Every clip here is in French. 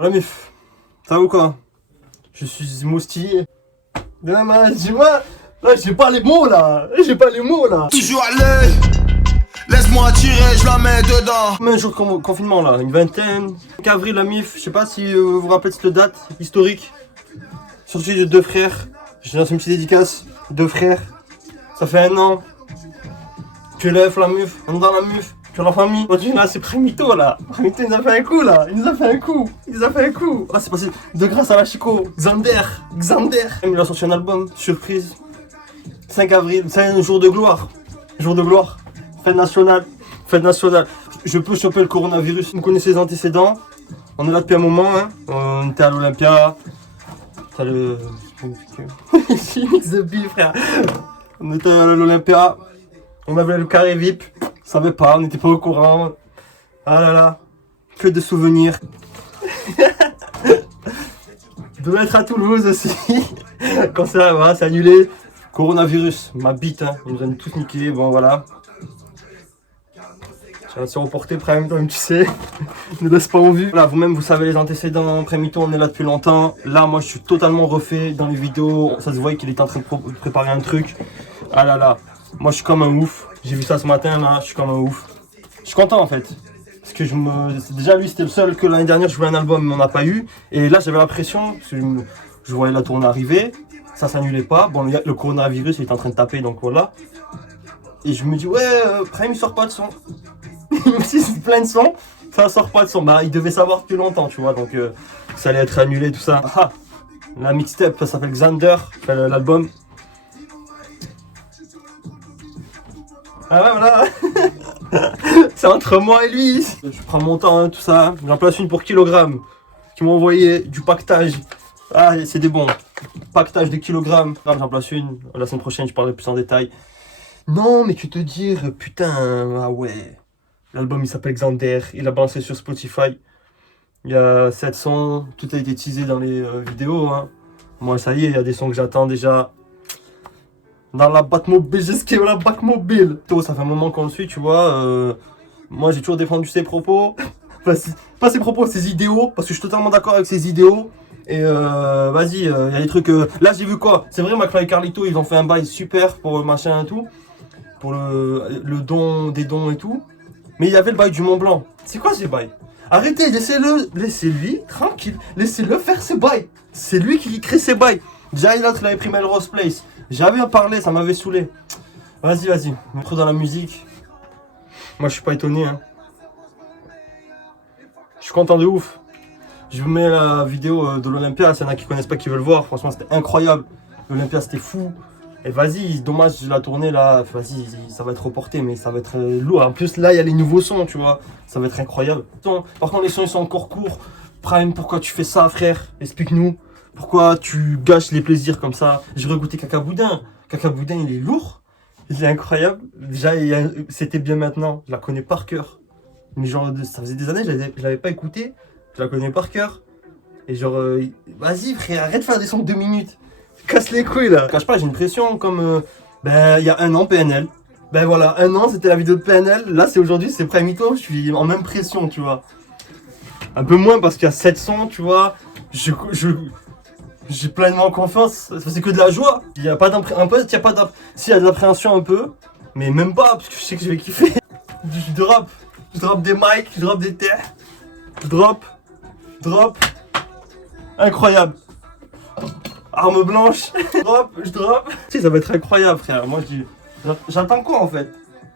La mif, ça va ou quoi? Je suis moustillé. Demain, dis-moi, là j'ai pas les mots là. Toujours à l'œil, laisse-moi tirer, je la mets dedans. Combien de jours de confinement là? Une vingtaine. 5 avril, la mif, je sais pas si vous vous rappelez de cette date historique. Sortie de deux frères. Je lance une petite dédicace. Deux frères. Ça fait 1 an. Tu lèves la mif, on est dans la mif. Tu as la famille. Aujourd'hui là, c'est Prémito là. Prémito il nous a fait un coup là. Il nous a fait un coup. Ah, c'est passé de grâce à la Chico. Xander. Il a sorti un album, surprise. 5 avril, c'est un jour de gloire. Fête nationale. Je peux choper le coronavirus. Vous connaissez les antécédents. On est là depuis un moment. Hein. On était à l'Olympia. T'as le. Mix de bif, frère. On était à l'Olympia. On avait le carré VIP. On savait pas, on n'était pas au courant. Ah là là. Que de souvenirs. Je devais être à Toulouse aussi. Quand ça va, c'est annulé. Coronavirus, ma bite, hein. Ils nous ont tous niqué. Bon voilà. J'ai réussi à reporter Prime, comme tu sais. Ne laisse pas en vue. Voilà, vous-même, vous savez les antécédents. Prémito, on est là depuis longtemps. Là, moi, je suis totalement refait dans les vidéos. Ça se voit qu'il est en train de préparer un truc. Ah là là. Moi, je suis comme un ouf. J'ai vu ça ce matin, là. Je suis comme un ouf. Je suis content, en fait. Parce que déjà, lui, c'était le seul que l'année dernière, je voulais un album, mais on n'a pas eu. Et là, j'avais la pression. Parce que je voyais la tournée arriver. Ça s'annulait pas. Bon, le coronavirus, il est en train de taper, donc voilà. Et je me dis, ouais, Prime, il sort pas de son. Même si c'est plein de sons, ça sort pas de son. Bah, il devait savoir depuis longtemps, tu vois, donc ça allait être annulé, tout ça. Ah, la mixtape, ça s'appelle Xander, l'album. Ah ouais, voilà. C'est entre moi et lui. Je prends mon temps, hein, tout ça. J'en place une pour kilogramme. Qui m'ont envoyé du pactage. Ah, c'est des bons. Pactage de kilogrammes. J'en place une. La semaine prochaine, je parlerai plus en détail. Non, mais que te dire, putain, ah ouais. L'album il s'appelle Xander, il a balancé sur Spotify. Il y a 7 sons, tout a été teasé dans les vidéos. Hein. Moi ça y est, il y a des sons que j'attends déjà. Dans la Batmobile, j'esquive la Batmobile. Ça fait un moment qu'on le suit, tu vois. Moi j'ai toujours défendu ses propos. Pas ses propos, ses idéaux. Parce que je suis totalement d'accord avec ses idéaux. Et vas-y, il y a des trucs... Là j'ai vu quoi? C'est vrai, McFly et Carlito, ils ont fait un bail super pour machin et tout. Pour le don, des dons et tout. Mais il y avait le bail du Mont Blanc. C'est quoi ces bails? Arrêtez, laissez-lui tranquille. Laissez-le faire ses bails. C'est lui qui crée ses bails. Déjà, il avait pris Melrose Place. J'avais parlé, ça m'avait saoulé. Vas-y. On est trop dans la musique. Moi, je suis pas étonné. Hein. Je suis content de ouf. Je vous mets la vidéo de l'Olympia. S'il y en a qui connaissent pas, qui veulent voir. Franchement, c'était incroyable. L'Olympia, c'était fou. Et vas-y, dommage la tournée là, vas-y, ça va être reporté, mais ça va être lourd. En plus là, il y a les nouveaux sons, tu vois, ça va être incroyable. Par contre, les sons ils sont encore courts. Prime, pourquoi tu fais ça, frère? Explique-nous. Pourquoi tu gâches les plaisirs comme ça? J'ai regoûté Caca Boudin. Caca Boudin, il est lourd, il est incroyable. Déjà, c'était bien maintenant, je la connais par cœur. Mais genre, ça faisait des années, je l'avais pas écouté, je la connais par cœur. Et genre, vas-y frère, arrête de faire des sons de 2 minutes. Casse les couilles là. Je cache pas, j'ai une pression comme il y a 1 an PNL. Ben voilà, 1 an c'était la vidéo de PNL. Là c'est aujourd'hui, c'est Prémito, je suis en même pression, tu vois. Un peu moins parce qu'il y a 700, tu vois. J'ai pleinement confiance. C'est que de la joie. Il y a pas d'appréhension. S'il y a de l'appréhension un peu, mais même pas parce que je sais que je vais kiffer. Je drop des mics, je drop des terres. Je drop. Incroyable. Arme blanche, je drop. Tu sais, ça va être incroyable, frère. Moi, je dis, j'attends quoi en fait?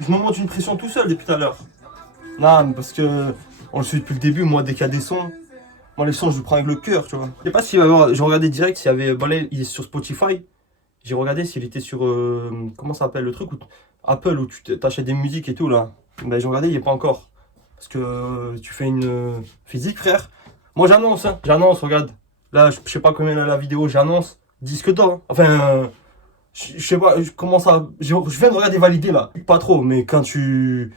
Je me monte une pression tout seul depuis tout à l'heure. Non, mais parce que on le suit depuis le début. Moi, dès qu'il y a des sons, moi les sons, je le prends avec le cœur, tu vois. Je sais pas s'il va y avoir. J'ai regardé direct s'il y avait. Bon, là, il est sur Spotify. J'ai regardé s'il était sur. Comment ça s'appelle le truc où Apple où tu t'achètes des musiques et tout là. Ben, j'ai regardé, il est pas encore. Parce que tu fais une physique, frère. Moi, j'annonce, hein. J'annonce, regarde. Là, je sais pas combien la vidéo, j'annonce disque d'or. Hein. Enfin, je sais pas, je commence à. Je viens de regarder valider là. Pas trop, mais quand tu.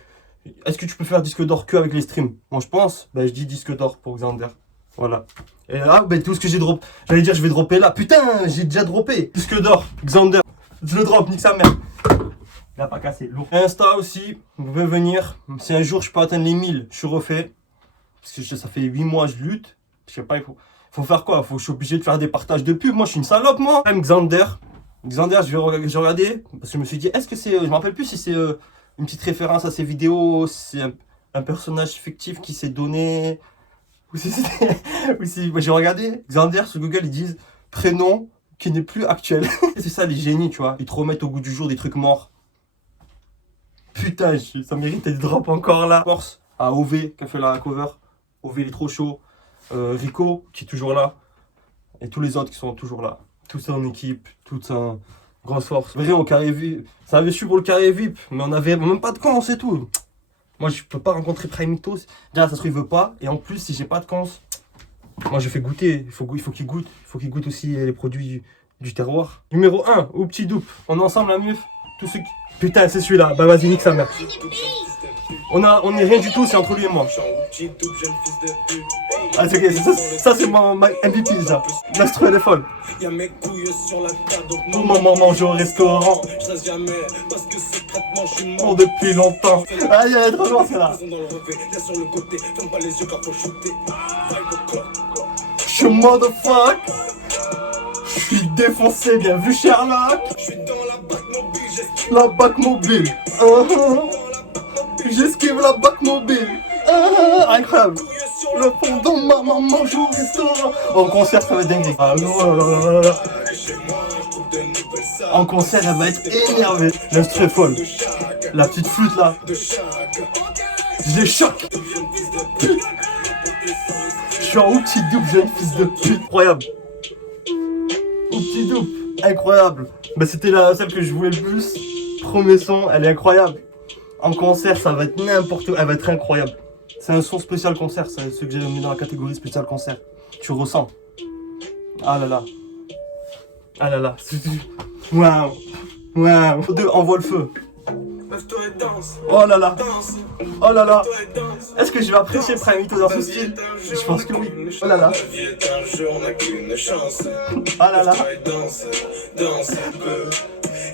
Est-ce que tu peux faire disque d'or que avec les streams? Moi, je pense. Ben, je dis disque d'or pour Xander. Voilà. Et là, ben, tout ce que j'ai drop. J'allais dire, je vais dropper là. Putain, j'ai déjà droppé. Disque d'or, Xander. Je le drop, nique sa mère. Il a pas cassé, lourd. Insta aussi, vous pouvez venir. Si un jour je peux atteindre les 1000, je suis refait. Parce que ça fait 8 mois, je lutte. Je sais pas, faut faire quoi? Je suis obligé de faire des partages de pub. Moi, je suis une salope, moi. Même Xander, j'ai regardé, parce que je me suis dit, est-ce que c'est. Je me rappelle plus si c'est une petite référence à ses vidéos, c'est un personnage fictif qui s'est donné. Ou si j'ai regardé, Xander sur Google, ils disent prénom qui n'est plus actuel. C'est ça les génies, tu vois. Ils te remettent au goût du jour des trucs morts. Putain, ça mérite d'être drop encore là. Force à OV qui a fait la cover. OV il est trop chaud. Rico qui est toujours là. Et tous les autres qui sont toujours là. Tout ça en équipe, toute ça grosse force. Vous verrez au carré VIP. Ça avait su pour le carré VIP, mais on avait même pas de cons et tout. Moi je peux pas rencontrer Primito. Déjà ça se trouve il veut pas. Et en plus si j'ai pas de cons, moi je fais goûter. Il faut qu'il goûte. Il faut qu'il goûte aussi les produits du terroir. Numéro 1, au petit doupe. On est ensemble la meuf. Tous ceux qui... Putain c'est celui-là. Bah vas-y nique sa mère. On est rien du tout, c'est entre lui et moi. Ah, c'est ok, ça c'est mon MVP déjà. L'astro elle est folle. Tout maman mange au restaurant. Bon, depuis longtemps. Aïe, elle est trop loin celle-là. Je motherfuck. Je suis défoncé, bien vu Sherlock. La bac mobile. J'esquive la bac mobile. Incroyable. Le fondant ma maman joue au restaurant. En concert ça va être dingue. En concert elle va être énervée. L'instru est folle. La petite flûte là. Je les choque. Je suis en petit double jeune fils de pute. Incroyable. Au petit double. Incroyable. Bah c'était celle que je voulais le plus. Premier son, elle est incroyable. En concert ça va être n'importe quoi. Elle va être incroyable. C'est un son spécial concert, c'est ce que j'ai mis dans la catégorie spécial concert. Tu ressens. Ah là là. Ah là là. Waouh. Waouh. Deux, envoie le feu. Oh là là. Oh là là. Est-ce que je vais apprécier Primito dans ce style? Je pense que oui. Oh là là. Ah là là.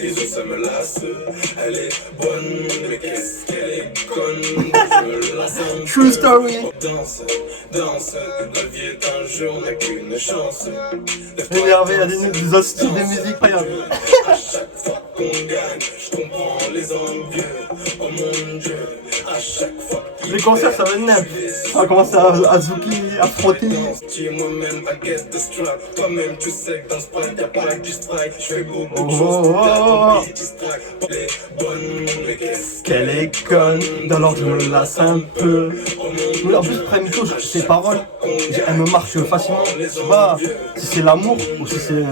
Et ça me lasse, elle est bonne, mais qu'est-ce qu'elle est conne, je me lasse un True story. Danse, la vie est un jeu, on n'a qu'une chance. Énervé, il y a des autres styles de musique, incroyable. À chaque fois qu'on gagne, je comprends les envieux, oh mon Dieu, à chaque fois. Les concerts, ça va être neuf. On va commencer à zouker, à frotter. Moi-même, baguette de strap. Toi-même, tu sais que dans ce prime, y'a pas que du strike. Je fais beaucoup de choses. Les bonnes, mais qu'est-ce qu'elle est conne. Dans l'ordre, je me lasse un peu. Mais en plus, Primito, ses paroles, elles me marquent facilement. Je sais pas si c'est l'amour ou si c'est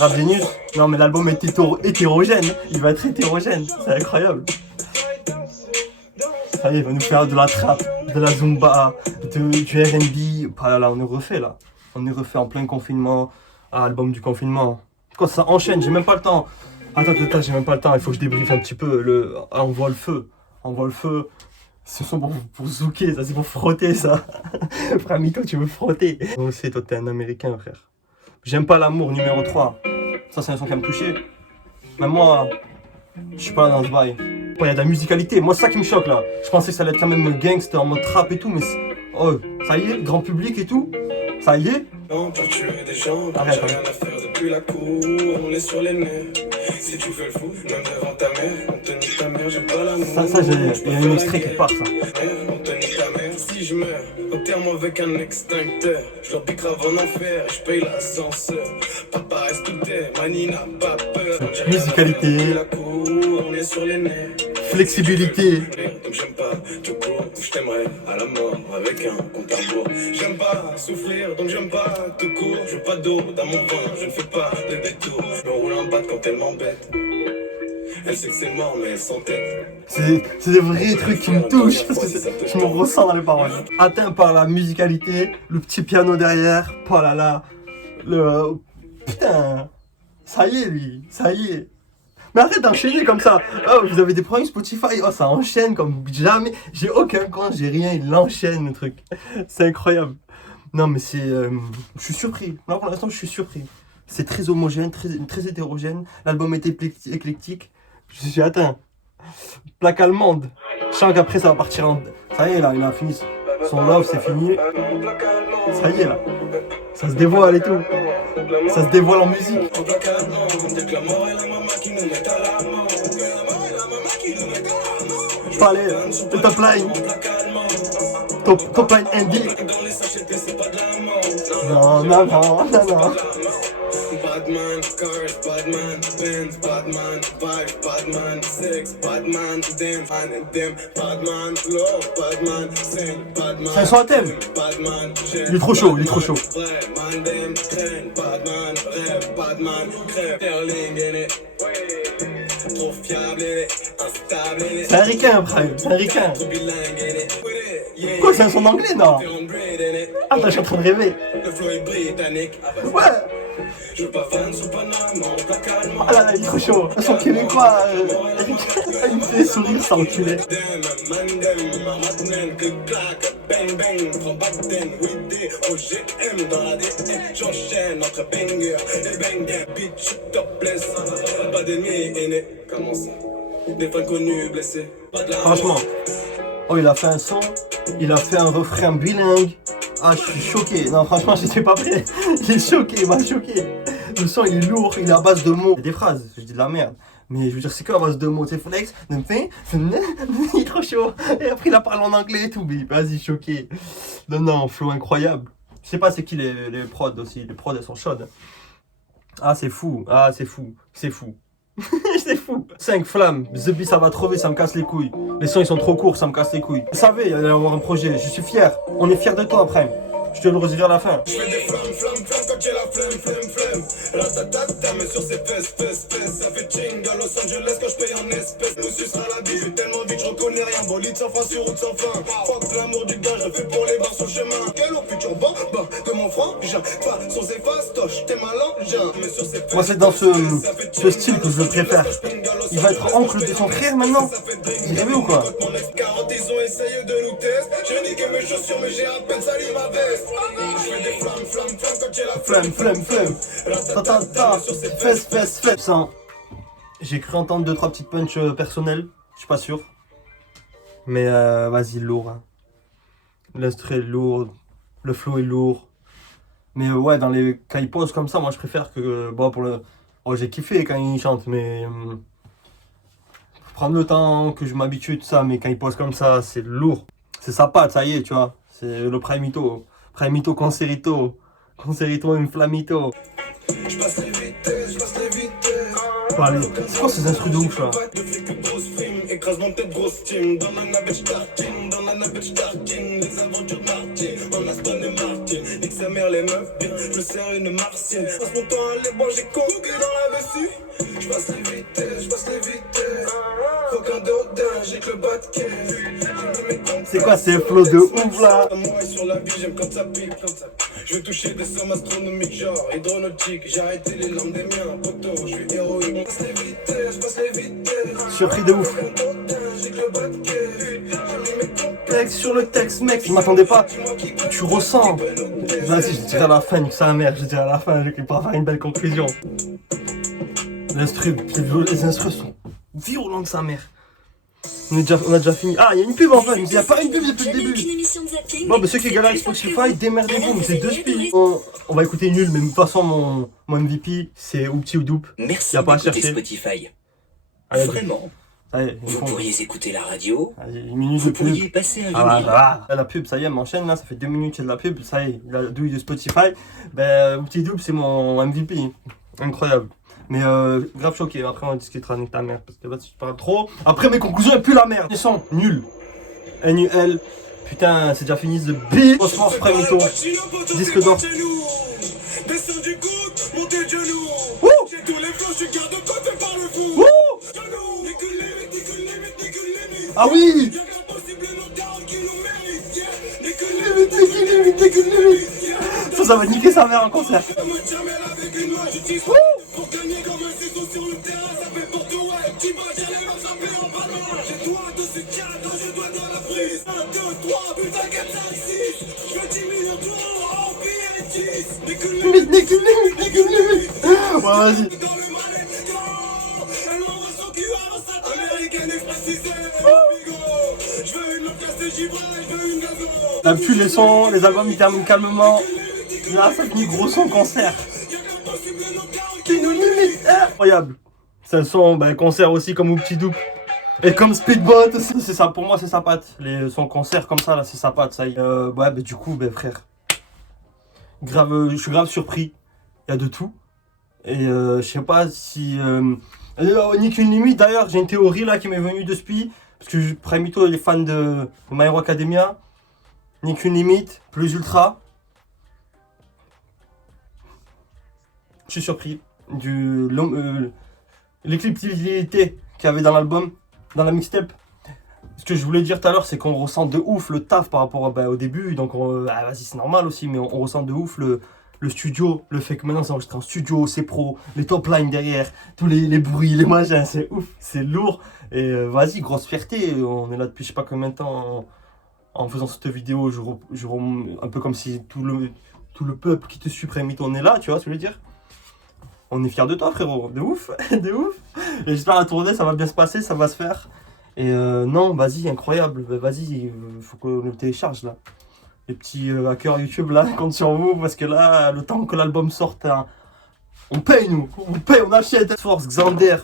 Rap Genius. Non, mais l'album est hétérogène. Il va être hétérogène. C'est incroyable. Ça y est, il va nous faire de la trap, de la zumba, du R&B. Ah là là, on est refait là. On est refait en plein confinement. Ah, album du confinement. Quand ça enchaîne, j'ai même pas le temps. Attends, j'ai même pas le temps. Il faut que je débriefe un petit peu. Ah, on voit le feu. On voit le feu. Ce sont pour zouker, ça c'est pour frotter ça. Primito, tu veux frotter. Moi aussi, toi t'es un américain, frère. J'aime pas l'amour, numéro 3. Ça c'est un son qui va me toucher. Mais moi, je suis pas là dans ce bail. Il y a de la musicalité, moi c'est ça qui me choque là. Je pensais que ça allait être quand même gangster en mode trap et tout, mais oh, ça y est, grand public et tout. Ça y est. Non, pour tuer des gens, j'ai rien à faire depuis la cour, on est sur les nerfs. Si tu fais le fou, même devant ta mère, on te nique ta mère, j'ai pas l'amour. Ça, il y a un extrait qui part ça. On te nique ta mère, si je meurs, enterre-moi avec un extincteur. Je leur pique grave en enfer et je paye l'ascenseur. Papa reste tout terre, Mani n'a pas peur. Musicalité. On est sur les nerfs. Flexibilité. Donc j'aime pas tout court, je t'aimerais à la mort avec un compte à rebours. J'aime pas souffrir, donc j'aime pas tout court. Je veux pas d'eau dans mon vin, je ne fais pas de détour. Je me roule un bat quand elle m'embête. Elle sait que c'est mort, mais elle s'entête. C'est des vrais trucs qui me touchent parce que je me ressens dans les paroles. Atteint par la musicalité, le petit piano derrière. Oh là là. Putain. Ça y est, lui. Ça y est. Mais arrête d'enchaîner comme ça. Oh, vous avez des problèmes Spotify. Oh, ça enchaîne comme jamais. J'ai aucun compte, j'ai rien. Il enchaîne le truc. C'est incroyable. Non, mais c'est. Je suis surpris. Là, pour l'instant, je suis surpris. C'est très homogène, très hétérogène. L'album est éclectique. Je suis atteint. Plaque allemande. Je sens qu'après, ça va partir en. Ça y est, là, il a fini. Son love, c'est fini. Ça y est là. Ça se dévoile et tout. Ça se dévoile en musique. Allez, le top line. Top line ND. Non, non, non, non, non. Badman, cars, Badman, Benz, Badman, vibe, Badman, sex, Badman, dem, Badman, love, Badman, sing, Badman. C'est un thème. Il est trop chaud, il est trop chaud. C'est un ricain, Prime, c'est un ricain. Quoi, c'est un son anglais, non? Ah, je suis en train de rêver. Ouais. Je veux pas fan sur Panama, en placard allemand. Ah là là, il est trop chaud. Son québécois, il me fait sourire, ça enculé. J'enchaîne entre banger et banger. Bitch, topless. Pas d'ennemis aînés. Comment ça? Des fans connus blessés. Franchement. Oh, il a fait un son, il a fait un refrain bilingue. Ah, je suis choqué. Non, franchement, je n'étais pas prêt. Il est choqué, il m'a choqué. Le son, il est lourd, il est à base de mots. Il y a des phrases, je dis de la merde. Mais je veux dire, c'est quoi à base de mots? C'est flex, il est trop chaud. Et après, il a parlé en anglais et tout. Mais vas-y, choqué. Non, non, flow incroyable. Je sais pas c'est qui les prods aussi. Les prods, elles sont chaudes. Ah, c'est fou. Ah, c'est fou. C'est fou. C'est fou. 5 flammes, The Beat ça va trop vite, ça me casse les couilles. Les sons ils sont trop courts, ça me casse les couilles. Vous savez, il allait y avoir un projet, je suis fier. On est fier de toi après. Je te le redirai à la fin. Je fais des flammes quand j'ai la flemme. Ratatata, mais sur ses fesses. Ça fait ching à Los Angeles quand je paye en espèces. Nous sucera la vie, tellement vite, je reconnais rien. Bolide sans frein sur route sans fin. Fuck l'amour du gars, je le fais pour les bars sur le chemin. Quel au futur bas de mon frangin. Pas sur ses fastoches, t'es malin, mais sur ses fesses. Moi c'est dans ce style que je le préfère. Il va être oncle de son frère maintenant. Vous avez vu ou quoi? Carottes, ils ont essayé de nous tester. J'ai niqué mes chaussures, mais j'ai à peine sali ma veste. Je fais des flammes quand j'ai la Flemme. Tatata, fesse. Ça, j'ai cru entendre 2-3 petites punches personnelles. Je suis pas sûr. Mais vas-y, lourd. Hein. L'instru est lourd. Le flow est lourd. Mais ouais, quand il pose comme ça, moi je préfère que. Bon, pour le. Oh, j'ai kiffé quand il chante, mais. Prendre le temps que je m'habitue, tout ça, mais quand il pose comme ça, c'est lourd. C'est sa patte, ça y est, tu vois. C'est le Primito. Primito Concerito. Concerito Inflamito. Je passe les vitesses. Bon, allez, c'est quoi ces instrus de ouf là? Écrasement tête grosse team. Dans la navette j'tartine. Les aventures Martin. En Aston et Martin. Nique sa mère les meufs bien. Je sers une martienne. Passe mon temps à les boire, j'ai conqué dans la vessie. Je passe les vitesses. Aucun d'odin, j'ai que le bas de caisse. C'est quoi ces flots de ouf là? Moi sur la vie, j'aime quand ça pique. Je veux toucher des sommes astronomiques, genre hydronautique. J'ai arrêté les lampes des miens, poteau, je suis héroïque. Je passe les vitesses. Surpris de ouf. J'ai que le bas de caisse. Texte sur le texte, mec, je m'attendais pas. Tu ressens. Vas-y, je dirai à la fin, nique sa mère, je dirai à la fin, je vais pas faire une belle conclusion. Les instrus sont violents de sa mère. On a déjà fini. Ah, il y a une pub enfin, il n'y a pas une pub depuis le début. Bon, bah ceux qui galèrent avec Spotify, démerdez-vous, mais c'est 2 spies. On va écouter nul, mais de toute façon, mon MVP, c'est Oupti ou Doup. Merci y a pas à d'écouter chercher. Spotify. Allez, Vraiment. allez, Vous pourriez écouter la radio. Allez, une minute de Vous pub. pourriez passer un Ah vinyle. là, la pub, ça y est, elle m'enchaîne là, ça fait 2 minutes qu'il y a de la pub, ça y est, la douille de Spotify. Ben, Oupti Doup, c'est mon MVP. Incroyable. Mais grave choqué, après on discutera avec ta mère, parce que là tu parles trop. Après mes conclusions, elles puent la merde. Ils sont nuls. NUL. Putain, c'est déjà fini The Beat. Osmore Primito. Disque d'or. Descends du coude, montez le genou. Wouh. J'ai tous les flots, je suis garde côté par le fou. Wouh. Ah oui. Ça va niquer sa mère en concert. Pour gagner comme un ciseau sur le terrain, ça fait pour tout, ouais. Tu vas dire les mains sapées en ballon. J'ai toi de ce cadre, je dois dans la prise. 1, 2, 3, putain, 4, 5, 6. Je veux 10 millions d'euros, empire et 10. Nique. Ouais, vas-y. Dans le malais, elle m'envoie son cul avant ça. Américaine expressisée, je veux une autre classe D'habitude, les sons, les albums, ils terminent calmement. Là, ça finit gros son concert. Qui nous limite, incroyable. C'est un son, concert aussi, comme au petit double. Et comme Speedbot aussi, c'est ça, pour moi, c'est sa patte. Son concert comme ça, là, c'est sa patte. Ça y est. Du coup, frère. Je suis grave surpris. Il y a de tout. Et je sais pas si. Nick une limite, d'ailleurs, j'ai une théorie là qui m'est venue de Spi. Parce que Prémito, il est fan de My Hero Academia. Nick une limite, plus ultra. Je suis surpris du l'éclipsabilité qu'il y avait dans l'album, dans la mixtape. Ce que je voulais dire tout à l'heure, c'est qu'on ressent de ouf le taf par rapport au début. Donc, vas-y, c'est normal aussi, mais on ressent de ouf le studio, le fait que maintenant c'est enregistré en studio, c'est pro, les top lines derrière, tous les bruits, les machins, c'est ouf, c'est lourd. Et vas-y, grosse fierté. On est là depuis je sais pas combien de temps en faisant cette vidéo. Un peu comme si tout le peuple qui te suit Prémito, on est là, tu vois ce que je veux dire. On est fiers de toi, frérot, de ouf, de ouf. Et j'espère la tournée, ça va bien se passer, ça va se faire. Et non, vas-y, incroyable, vas-y, faut qu'on le télécharge là. Les petits hackers YouTube là, compte sur vous, parce que là, le temps que l'album sorte, hein, on paye nous, on achète. Force, Xander,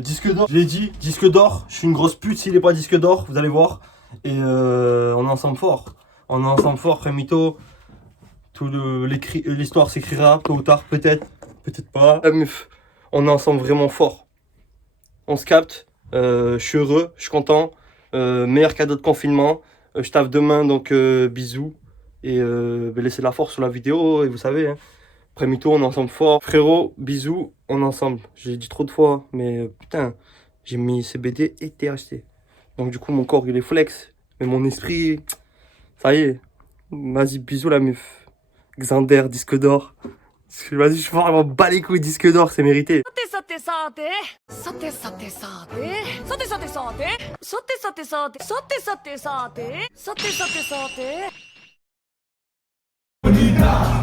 disque d'or, je l'ai dit, disque d'or, je suis une grosse pute s'il n'est pas disque d'or, vous allez voir. Et on est ensemble fort, Prémito, l'histoire s'écrira tôt ou tard, peut-être pas. On est ensemble vraiment fort, on se capte, je suis heureux, je suis content, meilleur cadeau de confinement. Je taffe demain, donc bisous. Et laissez la force sur la vidéo. Et vous savez, hein, Prémito, on est ensemble fort. Frérot, bisous, on est ensemble. Je l'ai dit trop de fois, mais putain, j'ai mis CBD et THC. Donc du coup, mon corps, il est flex. Mais mon esprit, ça y est. Vas-y, bisous la meuf. Xander, disque d'or. Vas-y, je suis vraiment bas les couilles, disque d'or, c'est mérité.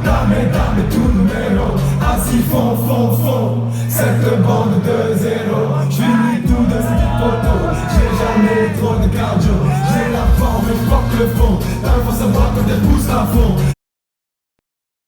Dame tout numéro, assis fond, cette bande de zéro. J'finis tout de speed photo, j'ai jamais trop de cardio. J'ai la forme, je porte le fond, faut savoir que t'es pousse à fond.